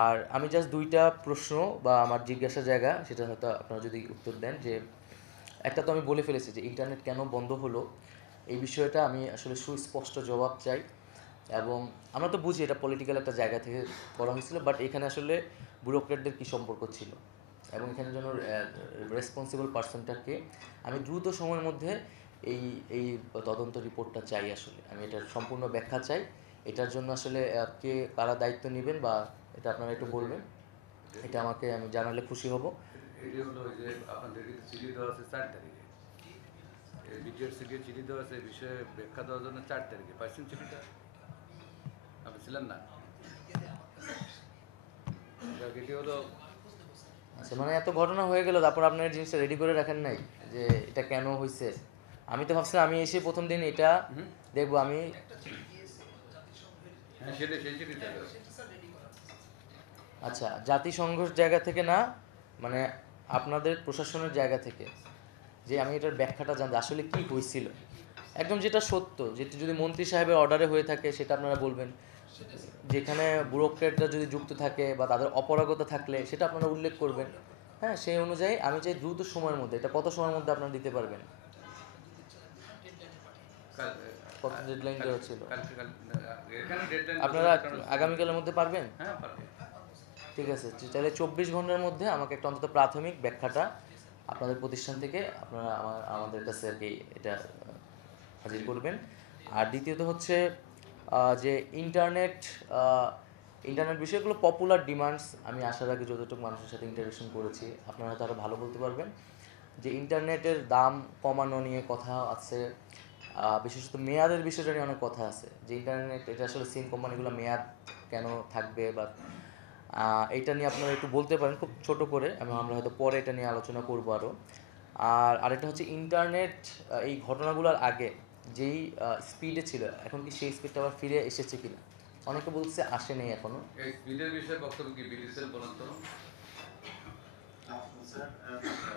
আর আমি জাস্ট দুইটা প্রশ্ন বা আমার জিজ্ঞাসার জায়গা সেটা হয়তো আপনারা যদি উত্তর দেন যে একটা তো আমি বলে ফেলেছি যে ইন্টারনেট কেন বন্ধ হলো এই বিষয়টা আমি আসলে সুস্পষ্ট জবাব চাই। এবং আমরা তো বুঝি এটা পলিটিক্যাল একটা জায়গা থেকে করা হয়েছিল, বাট এখানে আসলে ব্যুরোক্রেটদের কী সম্পর্ক ছিল এবং এখানে যেন রেসপন্সিবল পার্সনটাকে আমি দ্রুত সময়ের মধ্যে এই এই তদন্ত রিপোর্টটা চাই। আসলে আমি এটার সম্পূর্ণ ব্যাখ্যা চাই। এটার জন্য আসলে কে কারা দায়িত্ব নেবেন বা এটা আপনারা একটু বলবেন, এটা আমাকে আমি জানালে খুশি হব। এটি হলো যে আপনাদেরকে চিঠি দেওয়া আছে 4 তারিখে, বিটিআর থেকে চিঠি দেওয়া আছে এই বিষয়ে ব্যাখ্যা দেওয়ার জন্য 4 তারিখে। পাইছেন চিঠিটা? আপনি ছিলেন না? এটি হলো আচ্ছা, মানে এত ঘটনা হয়ে গেল তারপর আপনার এই জিনিসটা রেডি করে রাখেন নাই যে এটা কেন হয়েছে? আমি তো ভাবছিলাম আমি এসে প্রথম দিন এটা দেখবো। আমি হ্যাঁ সেটাই, সেই চিঠিটা। আচ্ছা, জাতিসংঘের জায়গা থেকে না, মানে আপনাদের প্রশাসনের জায়গা থেকে যে আমি এটার ব্যাখ্যাটা জানতে আসলে কি হয়েছিল, একদম যেটা সত্য, যেটা যদি মন্ত্রী সাহেবের অর্ডারে হয়ে থাকে সেটা আপনারা বলবেন, যেখানে ব্যুরোক্রেটরা যদি যুক্ত থাকে বা তাদের অপারগতা থাকলে সেটা আপনারা উল্লেখ করবেন। হ্যাঁ, সেই অনুযায়ী আমি চাই দ্রুত সময়ের মধ্যে। এটা কত সময়ের মধ্যে আপনারা দিতে পারবেন? কত ডেডলাইন দেওয়া ছিল? এখানে ডেডলাইন আপনারা আগামীকালের মধ্যে পারবেন? হ্যাঁ পারবে। ঠিক আছে, তাহলে 24 ঘন্টার মধ্যে আমাকে একটা অন্তত প্রাথমিক ব্যাখ্যাটা আপনাদের প্রতিষ্ঠান থেকে আপনারা আমাদের কাছে আর কি এটা হাজির করবেন। আর দ্বিতীয়ত হচ্ছে যে ইন্টারনেট ইন্টারনেট বিষয়গুলো পপুলার ডিমান্ডস, আমি আসার আগে যতটুকু মানুষের সাথে ইন্টারেকশন করেছি আপনারা হয়তো আরও ভালো বলতে পারবেন যে ইন্টারনেটের দাম কমানো নিয়ে কথা আছে। বিশেষত মেয়াদের বিষয়টা নিয়ে অনেক কথা আছে যে ইন্টারনেট এটা আসলে সিম কোম্পানিগুলো মেয়াদ কেন থাকবে বা এইটা নিয়ে আপনারা একটু বলতে পারেন খুব ছোট করে, এবং আমরা হয়তো পরে এটা নিয়ে আলোচনা করবো আরও। আর আরেকটা হচ্ছে ইন্টারনেট এই ঘটনাগুলোর আগে যেই স্পিডে ছিল এখন কি সেই স্পিডটা আবার ফিরে এসেছে কিনা? অনেকে বলছে আসে নেই এখনো। এই স্পিডের বিষয়ে বক্তব্য কি বিডিসিএল বলেন তো? স্যার,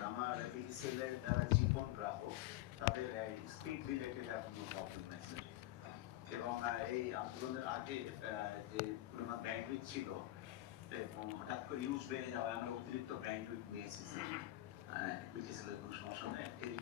আমার বিডিসিএল এর যারা জীবন গ্রাহক তাদের স্পিড রিলেটেড এখনো প্রবলেম নেই স্যার। এবং এই আন্দোলনের আগে যে পরিমাণ ব্যান্ডউইথ ছিল এবং হঠাৎ করে ইউজ বেড়ে যাওয়ায় আমরা অতিরিক্ত ব্যান্ডউইথ নিয়েছি স্যার। বিটিসিএল এর কোনো সমস্যা নেই, এই